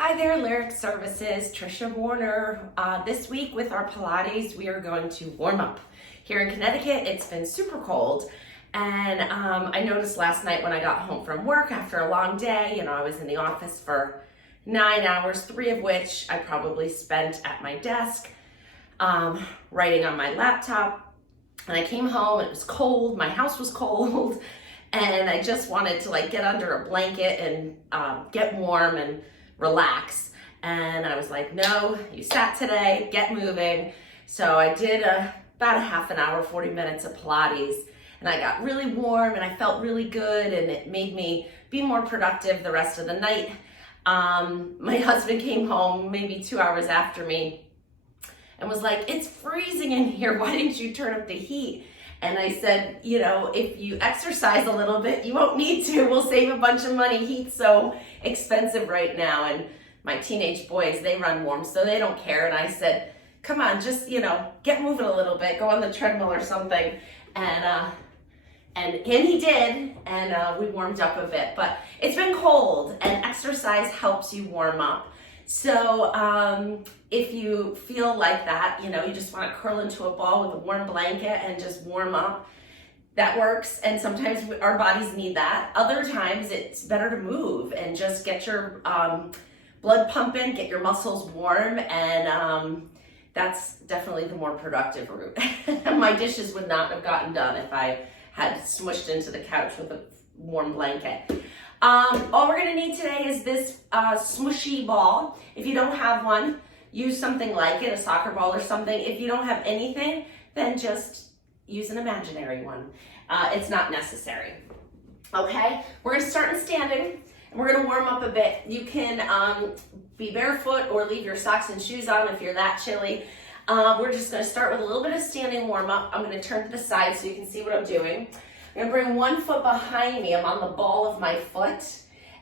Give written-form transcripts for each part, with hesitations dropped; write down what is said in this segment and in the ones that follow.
Hi there, Lyric Services, Trisha Warner. This week with our Pilates, we are going to warm up. Here in Connecticut, it's been super cold, and I noticed last night when I got home from work after a long day, I was in the office for 9 hours, 3 of which I probably spent at my desk, writing on my laptop. And I came home, it was cold, my house was cold, and I just wanted to like get under a blanket and get warm and relax. And I was like, no, you sat today, get moving. So I did about a half an hour, 40 minutes of Pilates, and I got really warm and I felt really good, and it made me be more productive the rest of the night. My husband came home maybe 2 hours after me and was like, it's freezing in here, why didn't you turn up the heat? And I said, if you exercise a little bit, you won't need to. We'll save a bunch of money. Heat's so expensive right now. And my teenage boys, they run warm, so they don't care. And I said, come on, just, get moving a little bit. Go on the treadmill or something. And he did, and we warmed up a bit. But it's been cold, and exercise helps you warm up. So if you feel like that, you just want to curl into a ball with a warm blanket and just warm up, that works. And sometimes our bodies need that. Other times it's better to move and just get your blood pumping, get your muscles warm, and that's definitely the more productive route. My dishes would not have gotten done if I had smushed into the couch with a warm blanket. All we're gonna need today is this smushy ball. If you don't have one, use something like it, a soccer ball or something. If you don't have anything, then just use an imaginary one. It's not necessary. Okay, we're gonna start in standing, and we're gonna warm up a bit. You can be barefoot or leave your socks and shoes on if you're that chilly. We're just gonna start with a little bit of standing warm up. I'm gonna turn to the side so you can see what I'm doing. I'm gonna bring one foot behind me. I'm on the ball of my foot.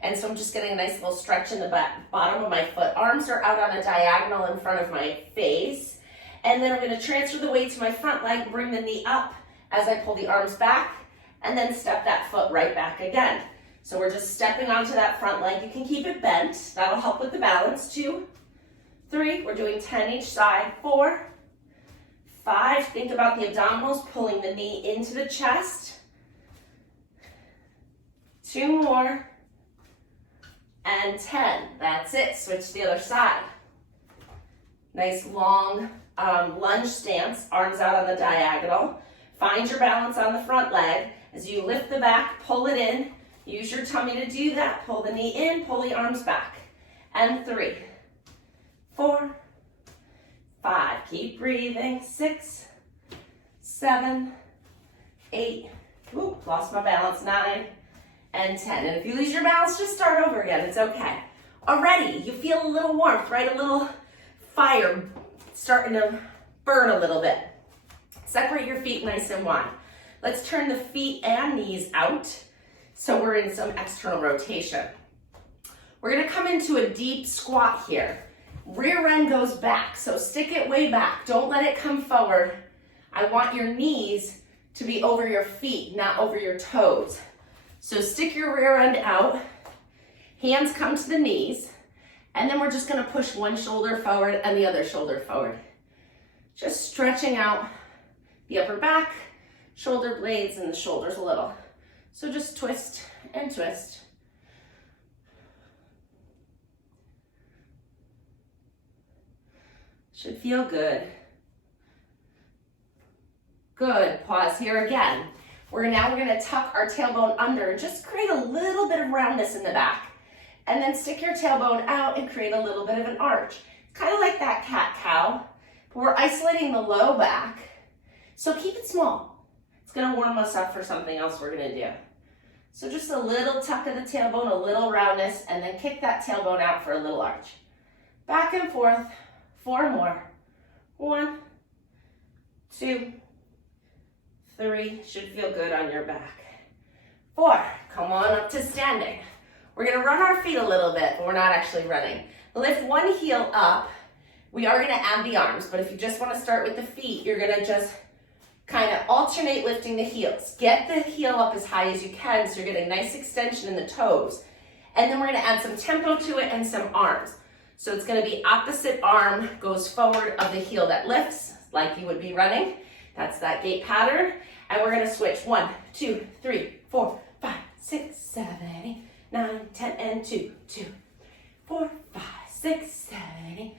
And so I'm just getting a nice little stretch in the bottom of my foot. Arms are out on a diagonal in front of my face. And then I'm gonna transfer the weight to my front leg, bring the knee up as I pull the arms back, and then step that foot right back again. So we're just stepping onto that front leg. You can keep it bent. That'll help with the balance. 2, 3, we're doing 10 each side. 4, 5, think about the abdominals, pulling the knee into the chest. 2 more, and 10. That's it. Switch to the other side. Nice long lunge stance, arms out on the diagonal. Find your balance on the front leg. As you lift the back, pull it in. Use your tummy to do that. Pull the knee in, pull the arms back. And 3, 4, 5. Keep breathing. 6, 7, 8. Oop, lost my balance. 9. And 10. And if you lose your balance, just start over again. It's okay. Already, you feel a little warmth, right? A little fire starting to burn a little bit. Separate your feet nice and wide. Let's turn the feet and knees out so we're in some external rotation. We're going to come into a deep squat here. Rear end goes back, so stick it way back. Don't let it come forward. I want your knees to be over your feet, not over your toes. So stick your rear end out, hands come to the knees, and then we're just gonna push one shoulder forward and the other shoulder forward. Just stretching out the upper back, shoulder blades, and the shoulders a little. So just twist and twist. Should feel good. Good, pause here again. Now we're gonna tuck our tailbone under and just create a little bit of roundness in the back. And then stick your tailbone out and create a little bit of an arch. Kind of like that cat-cow, but we're isolating the low back. So keep it small. It's gonna warm us up for something else we're gonna do. So just a little tuck of the tailbone, a little roundness, and then kick that tailbone out for a little arch. Back and forth, 4 more. 1, 2, 3, should feel good on your back. 4, come on up to standing. We're gonna run our feet a little bit, but we're not actually running. Lift one heel up. We are gonna add the arms, but if you just wanna start with the feet, you're gonna just kind of alternate lifting the heels. Get the heel up as high as you can so you're getting nice extension in the toes. And then we're gonna add some tempo to it and some arms. So it's gonna be opposite arm goes forward of the heel that lifts, like you would be running. That's that gait pattern. And we're gonna switch 1, 2, 3, 4, 5, 6, 7, 8, 9, 10, and 2, 2, 4, 5, 6, 7, 8,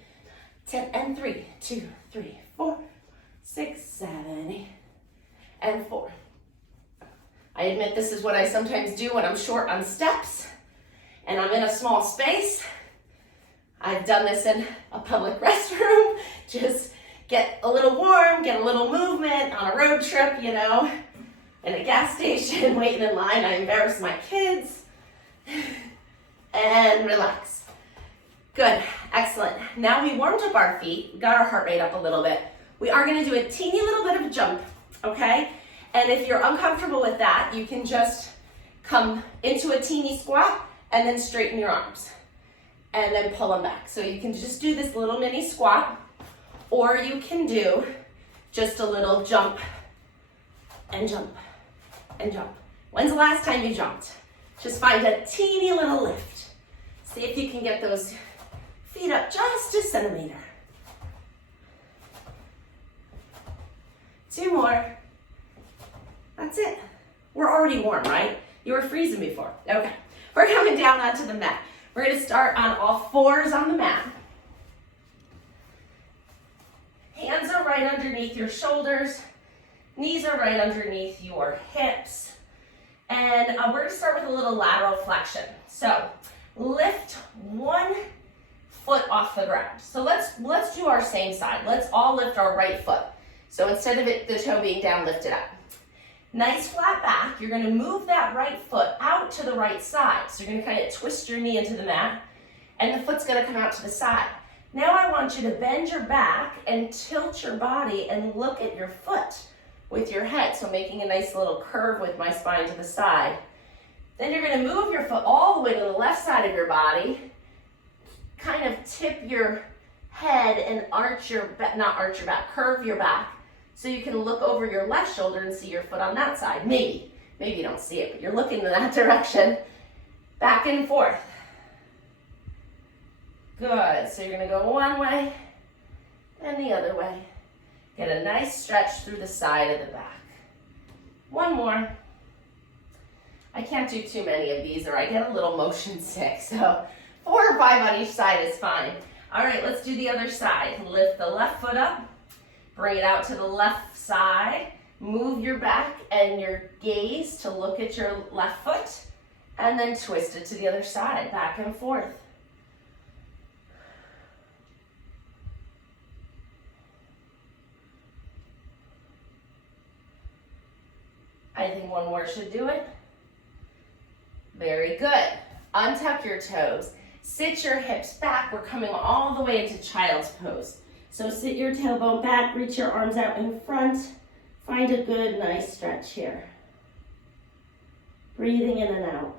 10, and 3, 2, 3, 4, 6, 7, 8, and 4. I admit this is what I sometimes do when I'm short on steps and I'm in a small space. I've done this in a public restroom, just get a little warm, get a little movement on a road trip, you know, in a gas station, waiting in line. I embarrass my kids and relax. Good, excellent. Now we warmed up our feet, we got our heart rate up a little bit. We are gonna do a teeny little bit of a jump, okay? And if you're uncomfortable with that, you can just come into a teeny squat and then straighten your arms and then pull them back. So you can just do this little mini squat, or you can do just a little jump and jump and jump. When's the last time you jumped? Just find a teeny little lift. See if you can get those feet up just a centimeter. 2 more. That's it. We're already warm, right? You were freezing before. Okay. We're coming down onto the mat. We're going to start on all fours on the mat. Hands are right underneath your shoulders. Knees are right underneath your hips. And we're going to start with a little lateral flexion. So lift one foot off the ground. So let's do our same side. Let's all lift our right foot. So instead of the toe being down, lift it up. Nice flat back. You're going to move that right foot out to the right side. So you're going to kind of twist your knee into the mat, and the foot's going to come out to the side. Now I want you to bend your back and tilt your body and look at your foot with your head. So making a nice little curve with my spine to the side. Then you're going to move your foot all the way to the left side of your body. Kind of tip your head and curve your back. So you can look over your left shoulder and see your foot on that side. Maybe you don't see it, but you're looking in that direction. Back and forth. Good, so you're gonna go one way and the other way. Get a nice stretch through the side of the back. One more. I can't do too many of these or I get a little motion sick, so 4 or 5 on each side is fine. All right, let's do the other side. Lift the left foot up. Bring it out to the left side. Move your back and your gaze to look at your left foot, and then twist it to the other side, back and forth. I think one more should do it. Very good. Untuck your toes. Sit your hips back. We're coming all the way into child's pose. So sit your tailbone back, reach your arms out in front. Find a good, nice stretch here. Breathing in and out.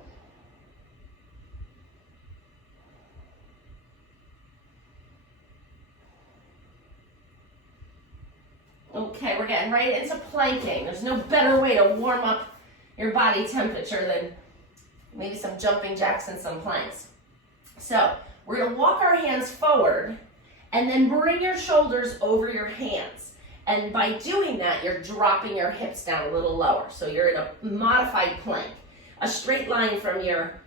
Okay, we're getting right into planking. There's no better way to warm up your body temperature than maybe some jumping jacks and some planks. So we're going to walk our hands forward and then bring your shoulders over your hands. And by doing that, you're dropping your hips down a little lower. So you're in a modified plank. A straight line from your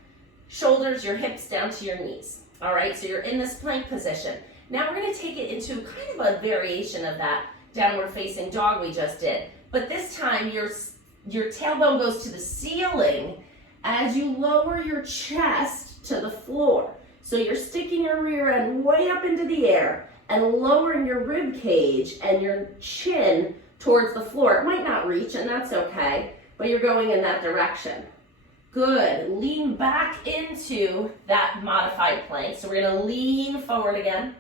shoulders, your hips down to your knees. All right, so you're in this plank position. Now we're going to take it into kind of a variation of that downward facing dog we just did. But this time your tailbone goes to the ceiling as you lower your chest to the floor. So you're sticking your rear end way up into the air and lowering your rib cage and your chin towards the floor. It might not reach, and that's okay, but you're going in that direction. Good. Lean back into that modified plank. So we're going to lean forward again.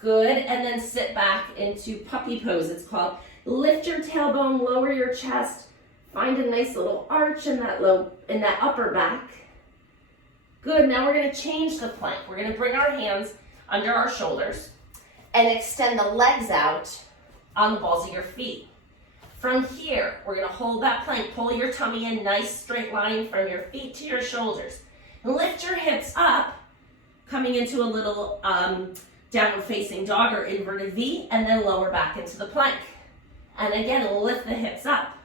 Good. And then sit back into puppy pose, it's called. Lift your tailbone, lower your chest. Find a nice little arch in that upper back. Good, now we're going to change the plank. We're going to bring our hands under our shoulders and extend the legs out on the balls of your feet. From here, we're going to hold that plank, pull your tummy in, nice straight line from your feet to your shoulders. Lift your hips up, come coming into a little downward facing dog or inverted V, and then lower back into the plank. And again, lift the hips up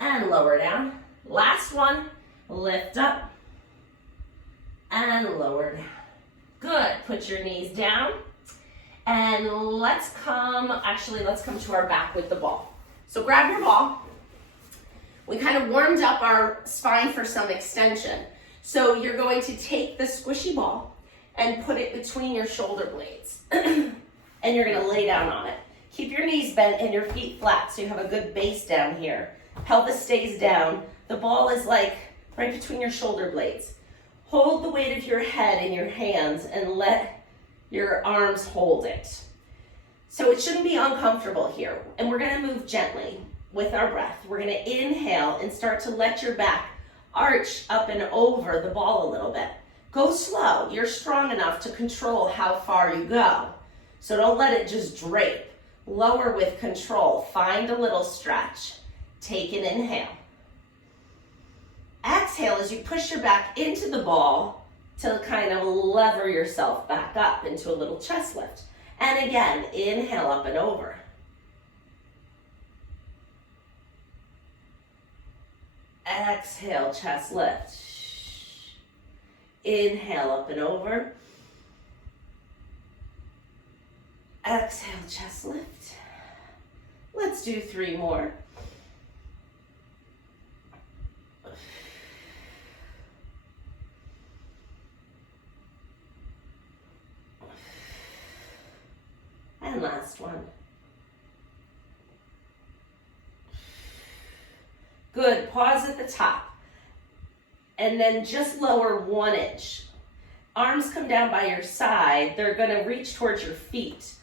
and lower down. Last one, lift up and lower down. Good, put your knees down. And let's come to our back with the ball. So grab your ball. We kind of warmed up our spine for some extension. So you're going to take the squishy ball and put it between your shoulder blades. And you're gonna lay down on it. Keep your knees bent and your feet flat so you have a good base down here. Pelvis stays down. The ball is like right between your shoulder blades. Hold the weight of your head in your hands and let your arms hold it. So it shouldn't be uncomfortable here. And we're gonna move gently with our breath. We're gonna inhale and start to let your back arch up and over the ball a little bit. Go slow. You're strong enough to control how far you go. So don't let it just drape. Lower with control. Find a little stretch. Take an inhale. Exhale as you push your back into the ball to kind of lever yourself back up into a little chest lift. And again, inhale up and over. Exhale, chest lift. Inhale up and over. Exhale, chest lift. Let's do 3 more. And last one. Good, pause at the top. And then just lower 1 inch. Arms come down by your side. They're gonna reach towards your feet.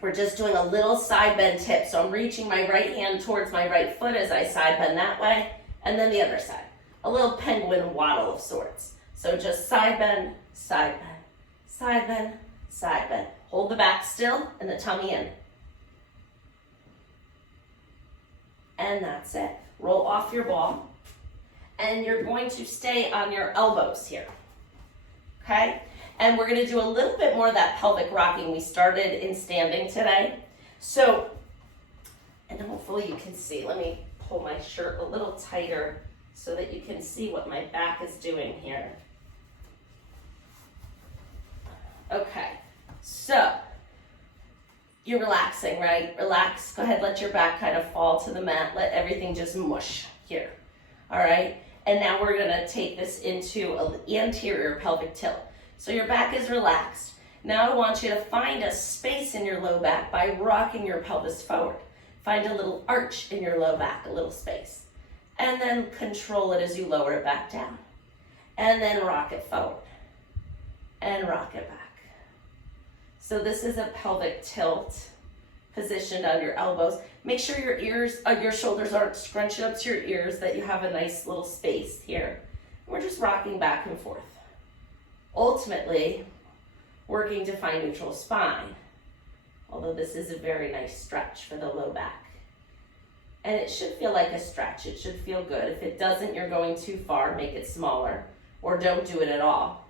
We're just doing a little side bend tip. So I'm reaching my right hand towards my right foot as I side bend that way, and then the other side. A little penguin waddle of sorts. So just side bend, side bend, side bend, side bend. Hold the back still and the tummy in. And that's it. Roll off your ball. And you're going to stay on your elbows here. Okay? And we're gonna do a little bit more of that pelvic rocking we started in standing today. So, and hopefully you can see, let me pull my shirt a little tighter so that you can see what my back is doing here. Okay, so you're relaxing, right? Relax, go ahead, let your back kind of fall to the mat, let everything just mush here, all right? And now we're gonna take this into an anterior pelvic tilt. So your back is relaxed. Now I want you to find a space in your low back by rocking your pelvis forward. Find a little arch in your low back, a little space. And then control it as you lower it back down. And then rock it forward. And rock it back. So this is a pelvic tilt positioned on your elbows. Make sure your ears, your shoulders aren't scrunched up to your ears, that you have a nice little space here. We're just rocking back and forth. Ultimately, working to find neutral spine, although this is a very nice stretch for the low back. And it should feel like a stretch. It should feel good. If it doesn't, you're going too far, make it smaller, or don't do it at all.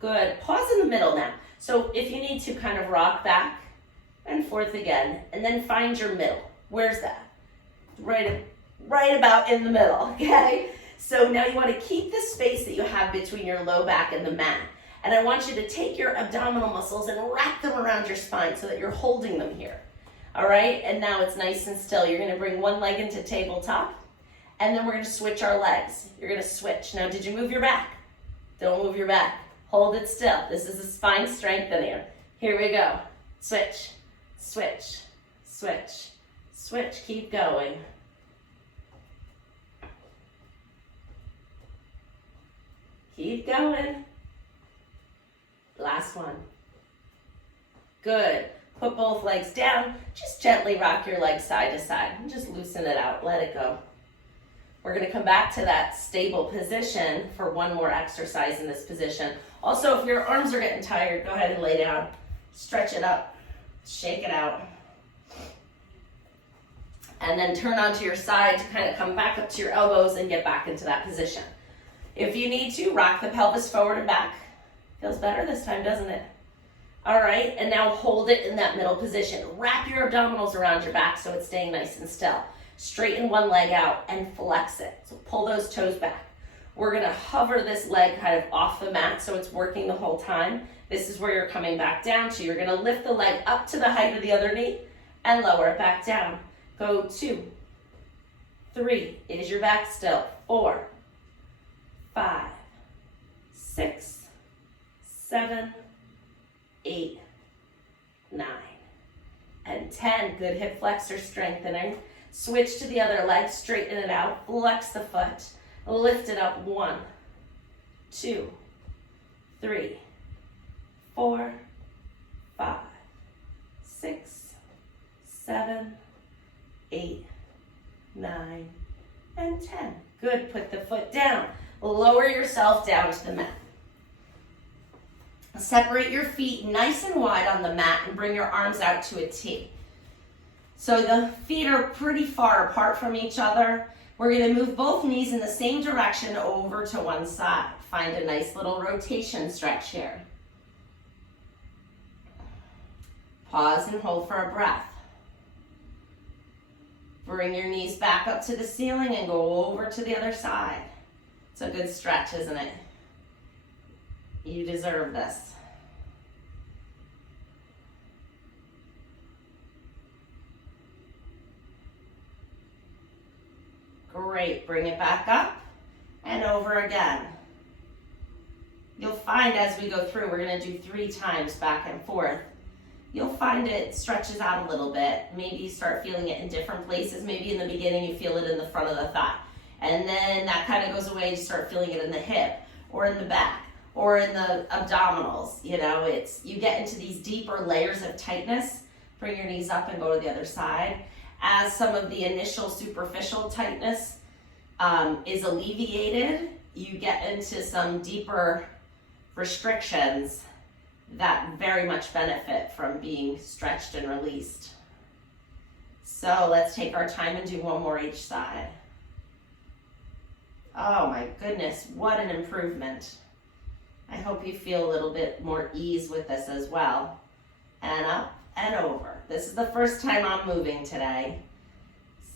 Good. Pause in the middle now. So if you need to kind of rock back and forth again, and then find your middle. Where's that? Right about in the middle, okay? So now you want to keep the space that you have between your low back and the mat. And I want you to take your abdominal muscles and wrap them around your spine so that you're holding them here. All right, and now it's nice and still. You're gonna bring one leg into tabletop, and then we're gonna switch our legs. You're gonna switch. Now, did you move your back? Don't move your back. Hold it still. This is a spine strengthener. Here we go. Switch, switch, switch, switch. Keep going. Keep going. Last one. Good. Put both legs down. Just gently rock your legs side to side and just loosen it out. Let it go. We're going to come back to that stable position for one more exercise in this position. Also, if your arms are getting tired, go ahead and lay down. Stretch it up. Shake it out. And then turn onto your side to kind of come back up to your elbows and get back into that position. If you need to, rock the pelvis forward and back. Feels better this time, doesn't it? All right, and now hold it in that middle position. Wrap your abdominals around your back so it's staying nice and still. Straighten one leg out and flex it. So pull those toes back. We're gonna hover this leg kind of off the mat so it's working the whole time. This is where you're coming back down to. You're gonna lift the leg up to the height of the other knee and lower it back down. Go 2, 3, is your back still? 4, 5, 6, 7, 8, 9, and 10. Good hip flexor strengthening. Switch to the other leg, straighten it out, flex the foot, lift it up. 1, 2, 3, 4, 5, 6, 7, 8, 9, and 10. Good, put the foot down. Lower yourself down to the mat. Separate your feet nice and wide on the mat and bring your arms out to a T. So the feet are pretty far apart from each other. We're gonna move both knees in the same direction over to one side. Find a nice little rotation stretch here. Pause and hold for a breath. Bring your knees back up to the ceiling and go over to the other side. It's a good stretch, isn't it? You deserve this. Great, bring it back up and over again. You'll find as we go through, we're gonna do 3 times back and forth. You'll find it stretches out a little bit. Maybe you start feeling it in different places. Maybe in the beginning you feel it in the front of the thigh. And then that kind of goes away, you start feeling it in the hip or in the back or in the abdominals. You know, you get into these deeper layers of tightness. Bring your knees up and go to the other side. As some of the initial superficial tightness is alleviated, you get into some deeper restrictions that very much benefit from being stretched and released. So let's take our time and do one more each side. Oh my goodness, what an improvement. I hope you feel a little bit more ease with this as well. And up and over. This is the first time I'm moving today.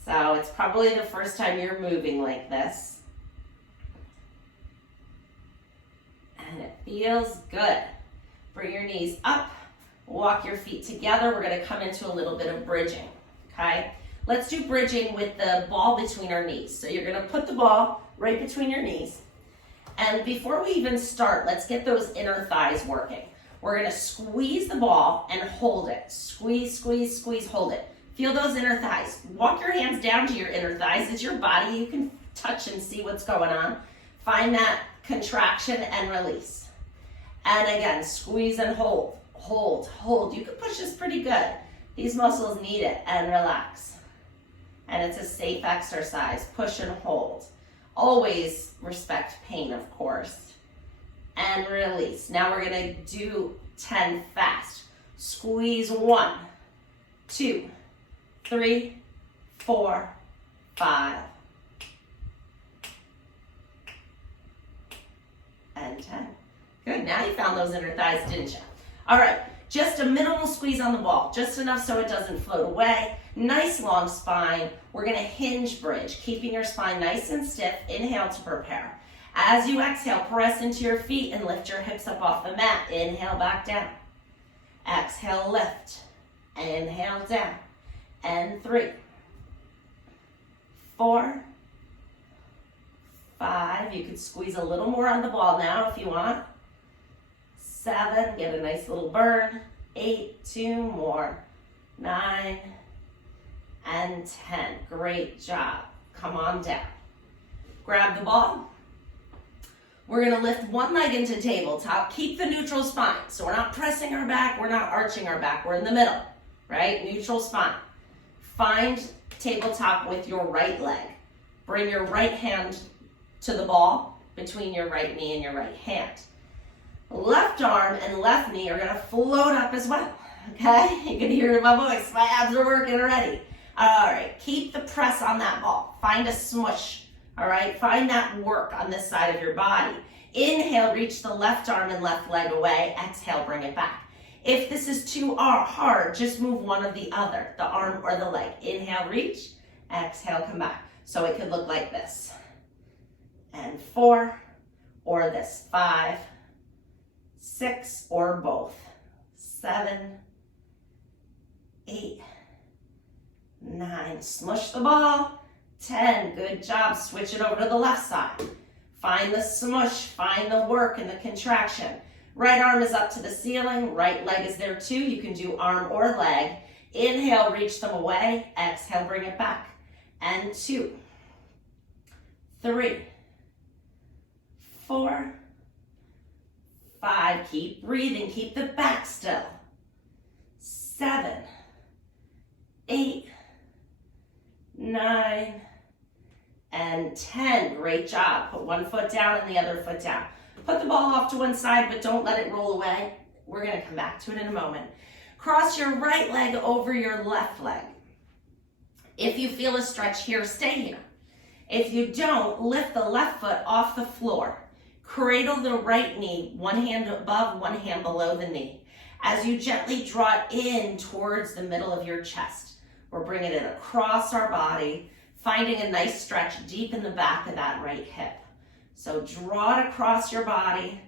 So it's probably the first time you're moving like this. And it feels good. Bring your knees up, walk your feet together. We're gonna come into a little bit of bridging, okay? Let's do bridging with the ball between our knees. So you're gonna put the ball right between your knees. And before we even start, let's get those inner thighs working. We're gonna squeeze the ball and hold it. Squeeze, squeeze, squeeze, hold it. Feel those inner thighs. Walk your hands down to your inner thighs. It's your body. You can touch and see what's going on. Find that contraction and release. And again, squeeze and hold, hold, hold. You can push this pretty good. These muscles need it, and relax. And it's a safe exercise. Push and hold. Always respect pain, of course. And release. Now we're gonna do 10 fast. Squeeze 1, 2, 3, 4, 5, and 10. Good, now you found those inner thighs, didn't you? All right, just a minimal squeeze on the ball, just enough so it doesn't float away. Nice long spine. We're gonna hinge bridge, keeping your spine nice and stiff. Inhale to prepare. As you exhale, press into your feet and lift your hips up off the mat. Inhale, back down. Exhale, lift. Inhale, down. And 3, 4, 5. You could squeeze a little more on the ball now if you want. 7, get a nice little burn. 8, 2 more. 9, and 10. Great job. Come on down. Grab the ball. We're gonna lift one leg into tabletop. Keep the neutral spine. So we're not pressing our back, we're not arching our back. We're in the middle, right? Neutral spine. Find tabletop with your right leg. Bring your right hand to the ball between your right knee and your right hand. Left arm and left knee are gonna float up as well, okay? You can hear my voice, my abs are working already. All right, keep the press on that ball. Find a smush, All right, find that work on this side of your body. Inhale, reach the left arm and left leg away. Exhale, bring it back. If this is too hard, just move one or the other, the arm or the leg. Inhale, reach. Exhale, come back. So it could look like this. And 4, or this. 5, 6, or both. 7, 8, 9. Smush the ball. 10. Good job. Switch it over to the left side. Find the smush. Find the work and the contraction. Right arm is up to the ceiling. Right leg is there too. You can do arm or leg. Inhale, reach them away. Exhale, bring it back. And 2, 3, 4, 5. Keep breathing. Keep the back still. 7, 8, 9, and 10. Great job. Put one foot down and the other foot down. Put the ball off to one side, but don't let it roll away. We're going to come back to it in a moment. Cross your right leg over your left leg. If you feel a stretch here, stay here. If you don't, lift the left foot off the floor. Cradle the right knee, one hand above, one hand below the knee. As you gently draw it in towards the middle of your chest, we're bringing it across our body, finding a nice stretch deep in the back of that right hip. So draw it across your body.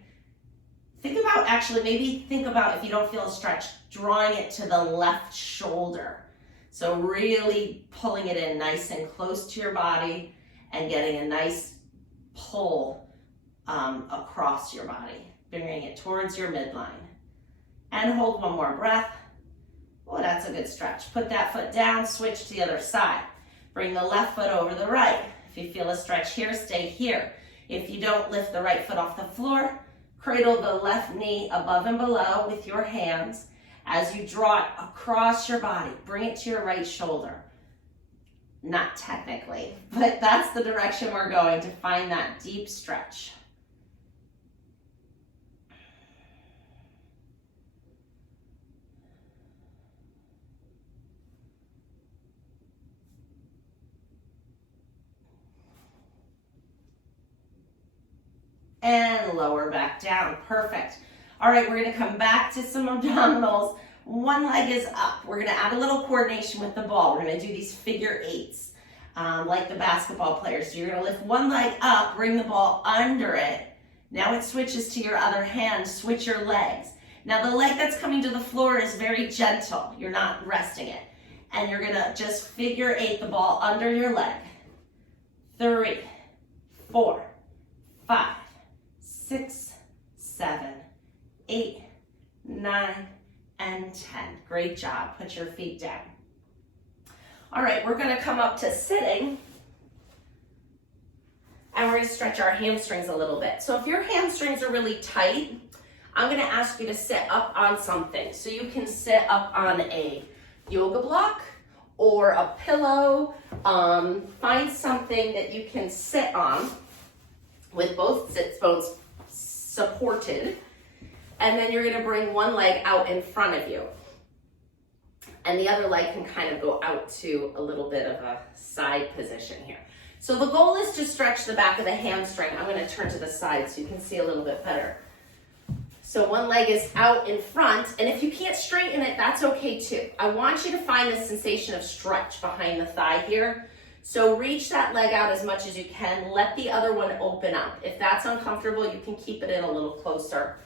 Think about, maybe think about, if you don't feel a stretch, drawing it to the left shoulder. So really pulling it in nice and close to your body and getting a nice pull across your body, bringing it towards your midline. And hold one more breath. Oh, that's a good stretch. Put that foot down, switch to the other side. Bring the left foot over the right. If you feel a stretch here, stay here. If you don't, lift the right foot off the floor. Cradle the left knee above and below with your hands. As you draw it across your body, bring it to your right shoulder. Not technically, but that's the direction we're going to find that deep stretch. And lower back down. Perfect. All right, we're going to come back to some abdominals. One leg is up. We're going to add a little coordination with the ball. We're going to do these figure eights like the basketball players. So you're going to lift one leg up, bring the ball under it. Now it switches to your other hand. Switch your legs. Now the leg that's coming to the floor is very gentle. You're not resting it. And you're going to just figure eight the ball under your leg. 3, 4, 5, 6, 7, 8, 9, and 10. Great job. Put your feet down. All right, we're going to come up to sitting, and we're going to stretch our hamstrings a little bit. So if your hamstrings are really tight, I'm going to ask you to sit up on something. So you can sit up on a yoga block or a pillow. Find something that you can sit on with both sit bones supported, and then you're going to bring one leg out in front of you, and the other leg can kind of go out to a little bit of a side position here. So the goal is to stretch the back of the hamstring. I'm going to turn to the side so you can see a little bit better. So one leg is out in front, and if you can't straighten it, that's okay too. I want you to find the sensation of stretch behind the thigh here. So reach that leg out as much as you can. Let the other one open up. If that's uncomfortable, you can keep it in a little closer.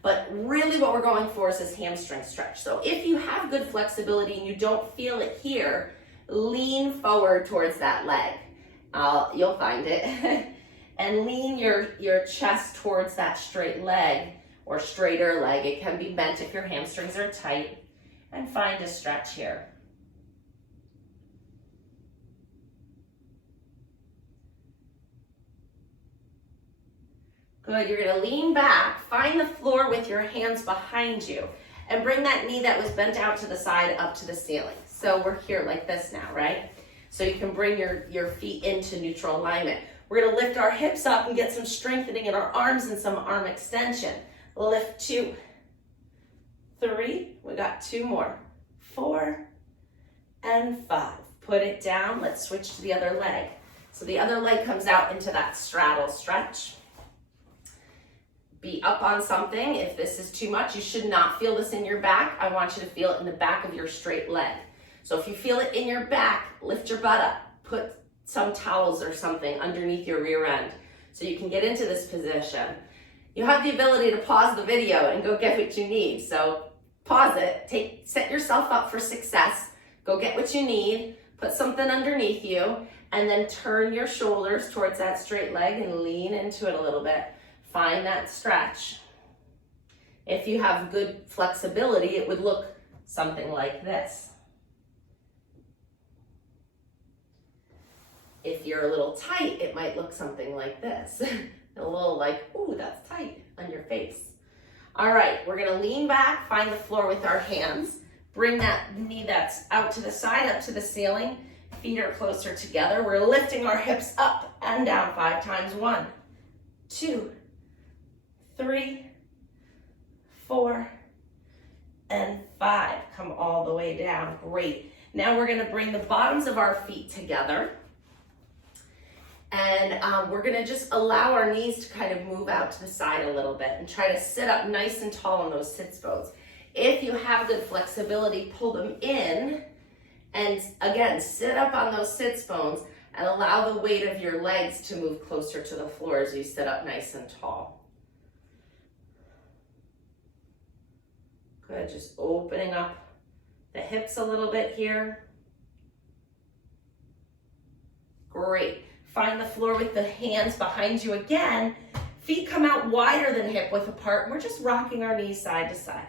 But really what we're going for is this hamstring stretch. So if you have good flexibility and you don't feel it here, lean forward towards that leg. You'll find it. And lean your chest towards that straight leg or straighter leg. It can be bent if your hamstrings are tight. And find a stretch here. Good, you're gonna lean back, find the floor with your hands behind you, and bring that knee that was bent out to the side up to the ceiling. So we're here like this now, right? So you can bring your feet into neutral alignment. We're gonna lift our hips up and get some strengthening in our arms and some arm extension. Lift 2, 3, we got 2 more, 4, and 5. Put it down, let's switch to the other leg. So the other leg comes out into that straddle stretch. Be up on something. If this is too much, you should not feel this in your back. I want you to feel it in the back of your straight leg. So if you feel it in your back, lift your butt up. Put some towels or something underneath your rear end so you can get into this position. You have the ability to pause the video and go get what you need. So pause it, set yourself up for success. Go get what you need, put something underneath you, and then turn your shoulders towards that straight leg and lean into it a little bit. Find that stretch. If you have good flexibility, it would look something like this. If you're a little tight, it might look something like this. A little like, ooh, that's tight on your face. All right, we're gonna lean back, find the floor with our hands. Bring that knee that's out to the side, up to the ceiling. Feet are closer together. We're lifting our hips up and down 5 times. 1, 2, 3, 4, and 5. Come all the way down. Great. Now we're gonna bring the bottoms of our feet together. And we're gonna just allow our knees to kind of move out to the side a little bit and try to sit up nice and tall on those sits bones. If you have good flexibility, pull them in and again, sit up on those sits bones and allow the weight of your legs to move closer to the floor as you sit up nice and tall. Good, just opening up the hips a little bit here. Great. Find the floor with the hands behind you again. Feet come out wider than hip width apart. We're just rocking our knees side to side.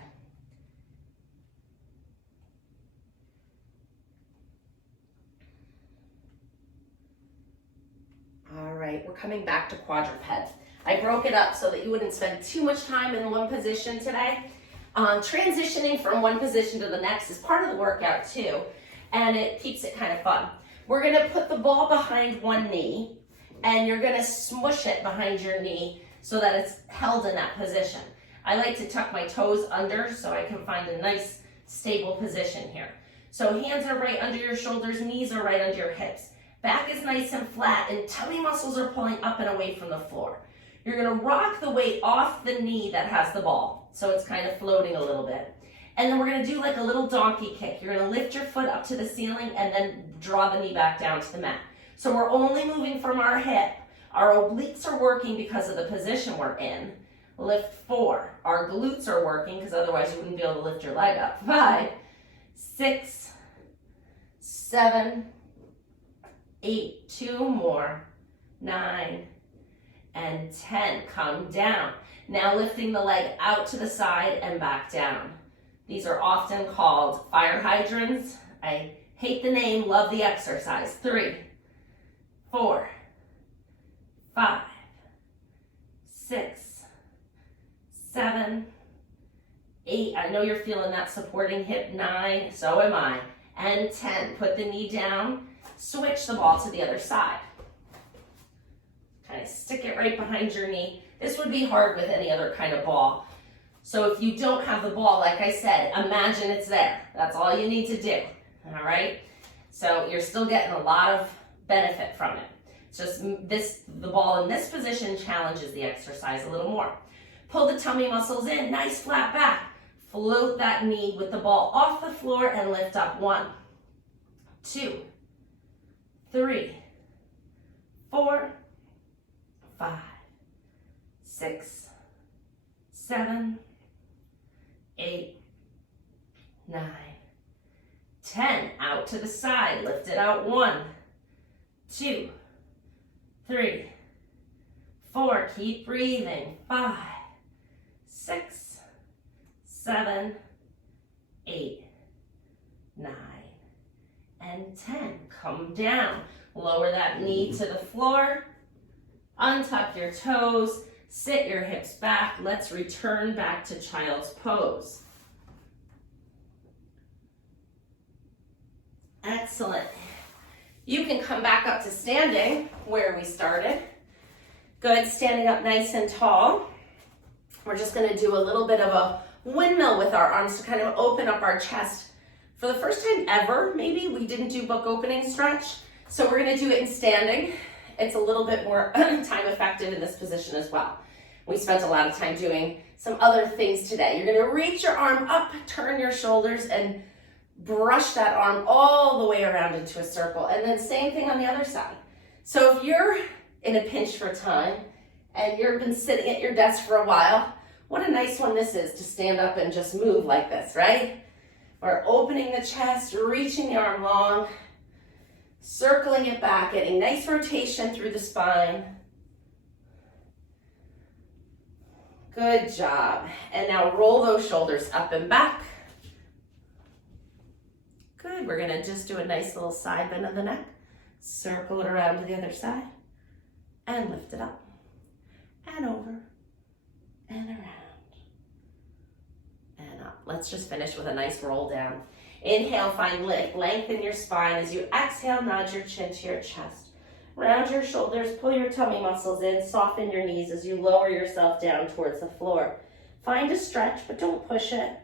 All right, we're coming back to quadruped. I broke it up so that you wouldn't spend too much time in one position today. Transitioning from one position to the next is part of the workout too, and it keeps it kind of fun. We're gonna put the ball behind one knee, and you're gonna smush it behind your knee so that it's held in that position. I like to tuck my toes under so I can find a nice stable position here. So hands are right under your shoulders, knees are right under your hips. Back is nice and flat, and tummy muscles are pulling up and away from the floor. You're gonna rock the weight off the knee that has the ball, so it's kind of floating a little bit. And then we're gonna do like a little donkey kick. You're gonna lift your foot up to the ceiling and then draw the knee back down to the mat. So we're only moving from our hip. Our obliques are working because of the position we're in. Lift 4. Our glutes are working because otherwise you wouldn't be able to lift your leg up. 5, 6, 7, 8, 2 more, 9, and 10. Come down. Now lifting the leg out to the side and back down. These are often called fire hydrants. I hate the name, love the exercise. 3, 4, 5, 6, 7, 8. I know you're feeling that supporting hip. 9, so am I. And 10. Put the knee down. Switch the ball to the other side. Kind of stick it right behind your knee. This would be hard with any other kind of ball. So if you don't have the ball, like I said, imagine it's there. That's all you need to do, all right? So you're still getting a lot of benefit from it. It's just the ball in this position challenges the exercise a little more. Pull the tummy muscles in, nice flat back. Float that knee with the ball off the floor and lift up. 1, 2, 3, 4, 5, 6, 7, 8, 9, 10. Out to the side. Lift it out. 1, 2, 3, 4. Keep breathing. 5, 6, 7, 8, 9, and 10. Come down. Lower that knee to the floor. Untuck your toes. Sit your hips back. Let's return back to child's pose. Excellent. You can come back up to standing where we started. Good, standing up nice and tall. We're just gonna do a little bit of a windmill with our arms to kind of open up our chest. For the first time ever, maybe, we didn't do book opening stretch. So we're gonna do it in standing. It's a little bit more time effective in this position as well. We spent a lot of time doing some other things today. You're gonna reach your arm up, turn your shoulders, and brush that arm all the way around into a circle. And then same thing on the other side. So if you're in a pinch for time and you've been sitting at your desk for a while, what a nice one this is to stand up and just move like this, right? We're opening the chest, reaching the arm long, circling it back, getting nice rotation through the spine. Good job. And now roll those shoulders up and back. Good. We're going to just do a nice little side bend of the neck. Circle it around to the other side. And lift it up. And over. And around. And up. Let's just finish with a nice roll down. Inhale, find lift. Lengthen your spine. As you exhale, nod your chin to your chest. Round your shoulders, pull your tummy muscles in, soften your knees as you lower yourself down towards the floor. Find a stretch, but don't push it.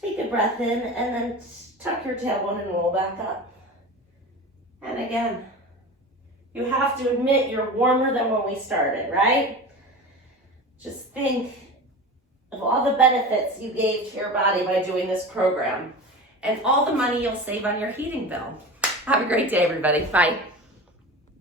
Take a breath in and then tuck your tailbone and roll back up. And again, you have to admit you're warmer than when we started, right? Just think of all the benefits you gave to your body by doing this program and all the money you'll save on your heating bill. Have a great day, everybody. Bye.